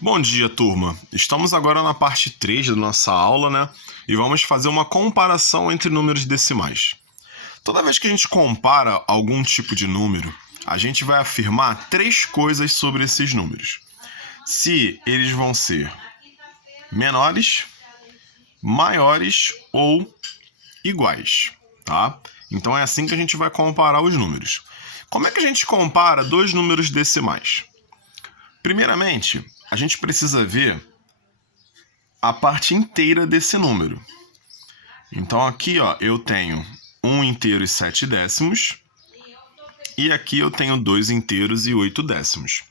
Bom dia, turma. Estamos agora na parte 3 da nossa aula, né? E vamos fazer uma comparação entre números decimais. Toda vez que a gente compara algum tipo de número, a gente vai afirmar três coisas sobre esses números. Se eles vão ser menores, maiores ou iguais, tá? Então é assim que a gente vai comparar os números. Como é que a gente compara dois números decimais? Primeiramente, a gente precisa ver a parte inteira desse número. Então aqui, ó, eu tenho 1 inteiro e 7 décimos. E aqui eu tenho 2 inteiros e 8 décimos.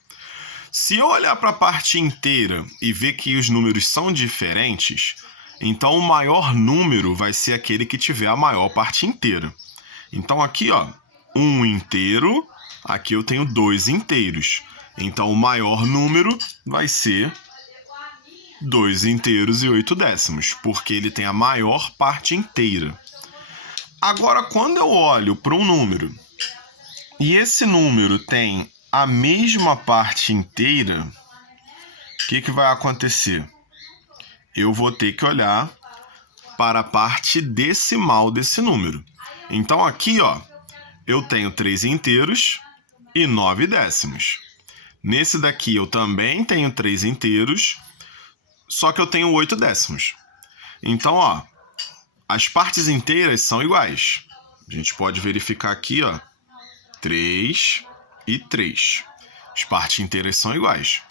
Se eu olhar para a parte inteira e ver que os números são diferentes, então o maior número vai ser aquele que tiver a maior parte inteira. Então aqui, ó, 1 inteiro, aqui eu tenho 2 inteiros. Então o maior número vai ser 2 inteiros e 8 décimos, porque ele tem a maior parte inteira. Agora, quando eu olho para um número e esse número tem a mesma parte inteira, o que vai acontecer? Eu vou ter que olhar para a parte decimal desse número. Então aqui, ó, eu tenho 3 inteiros e 9 décimos. Nesse daqui eu também tenho 3 inteiros, só que eu tenho 8 décimos. Então, ó, as partes inteiras são iguais. A gente pode verificar aqui, ó, 3 e 3. As partes inteiras são iguais.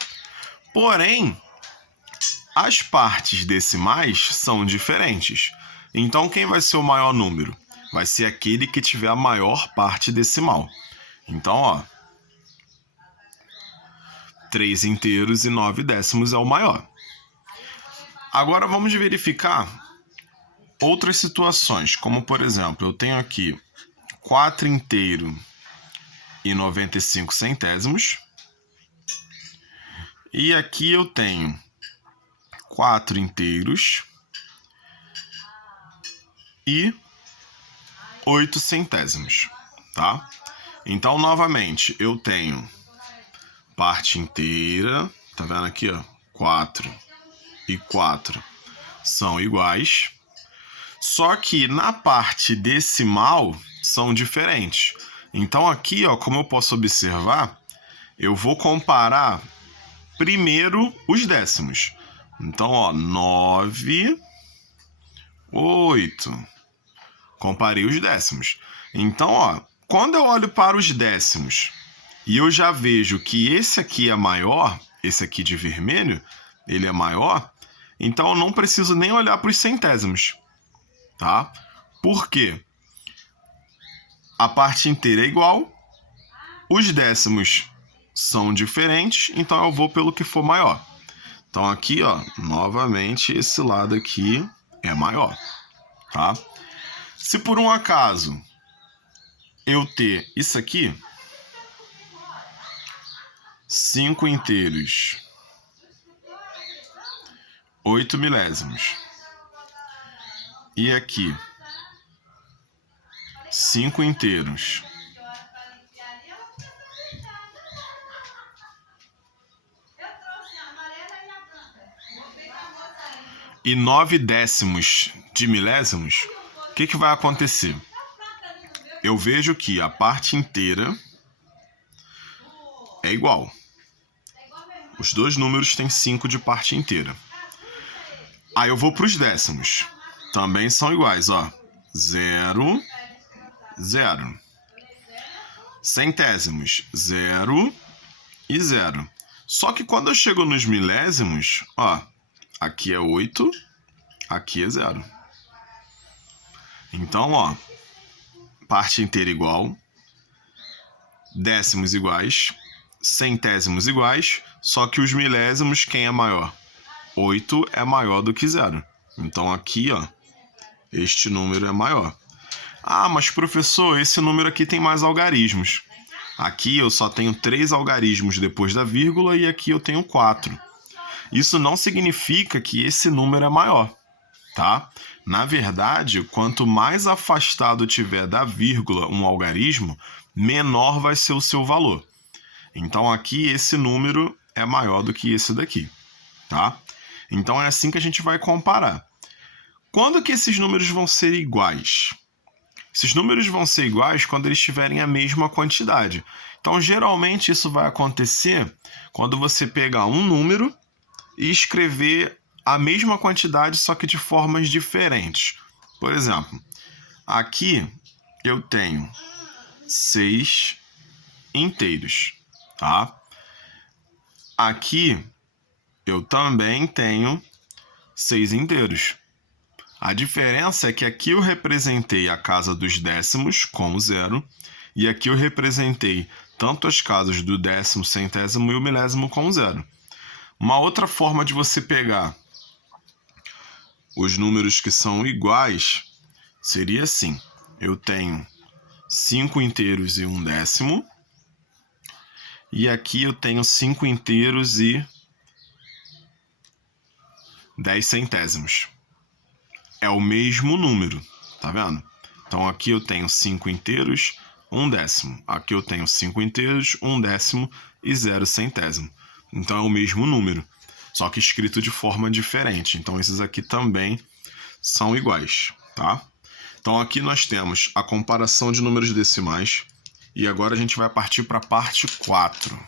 Porém, as partes decimais são diferentes. Então, quem vai ser o maior número? Vai ser aquele que tiver a maior parte decimal. Então, ó, 3 inteiros e 9 décimos é o maior. Agora vamos verificar outras situações, como por exemplo, eu tenho aqui 4 inteiro e 95 centésimos. E aqui eu tenho 4 inteiros e 8 centésimos, tá? Então, novamente, eu tenho parte inteira, tá vendo aqui, ó? 4 e 4 são iguais. Só que na parte decimal são diferentes. Então aqui, ó, como eu posso observar, eu vou comparar primeiro os décimos. Então, ó, 9, 8. Comparei os décimos. Então, ó, quando eu olho para os décimos e eu já vejo que esse aqui é maior, esse aqui de vermelho, ele é maior, então eu não preciso nem olhar para os centésimos, tá? Por quê? A parte inteira é igual, os décimos são diferentes, então eu vou pelo que for maior. Então aqui, ó, novamente esse lado aqui é maior, tá? Se por um acaso eu ter isso aqui, 5 inteiros, 8 milésimos, e aqui 5 inteiros, e 9 décimos de milésimos, o que vai acontecer? Eu vejo que a parte inteira é igual. Os dois números têm 5 de parte inteira. Aí eu vou para os décimos. Também são iguais, ó. 0, 0. Centésimos, 0 e 0. Só que quando eu chego nos milésimos, ó, aqui é 8, aqui é 0. Então, ó, parte inteira igual, décimos iguais, centésimos iguais, só que os milésimos, quem é maior? 8 é maior do que 0. Então aqui, ó, este número é maior. Ah, mas professor, esse número aqui tem mais algarismos. Aqui eu só tenho 3 algarismos depois da vírgula e aqui eu tenho 4. Isso não significa que esse número é maior, tá? Na verdade, quanto mais afastado tiver da vírgula um algarismo, menor vai ser o seu valor. Então aqui esse número é maior do que esse daqui, tá? Então é assim que a gente vai comparar. Quando que esses números vão ser iguais? Esses números vão ser iguais quando eles tiverem a mesma quantidade. Então, geralmente, isso vai acontecer quando você pegar um número e escrever a mesma quantidade, só que de formas diferentes. Por exemplo, aqui eu tenho 6 inteiros, tá? Aqui eu também tenho 6 inteiros. A diferença é que aqui eu representei a casa dos décimos como 0 e aqui eu representei tanto as casas do décimo, centésimo e o milésimo com 0. Uma outra forma de você pegar os números que são iguais seria assim. Eu tenho 5 inteiros e 1 décimo. E aqui eu tenho 5 inteiros e 10 centésimos. É o mesmo número, tá vendo? Então aqui eu tenho 5 inteiros, 1 décimo. Aqui eu tenho 5 inteiros, 1 décimo e 0 centésimo. Então é o mesmo número, só que escrito de forma diferente. Então esses aqui também são iguais, tá? Então aqui nós temos a comparação de números decimais e agora a gente vai partir para a parte 4.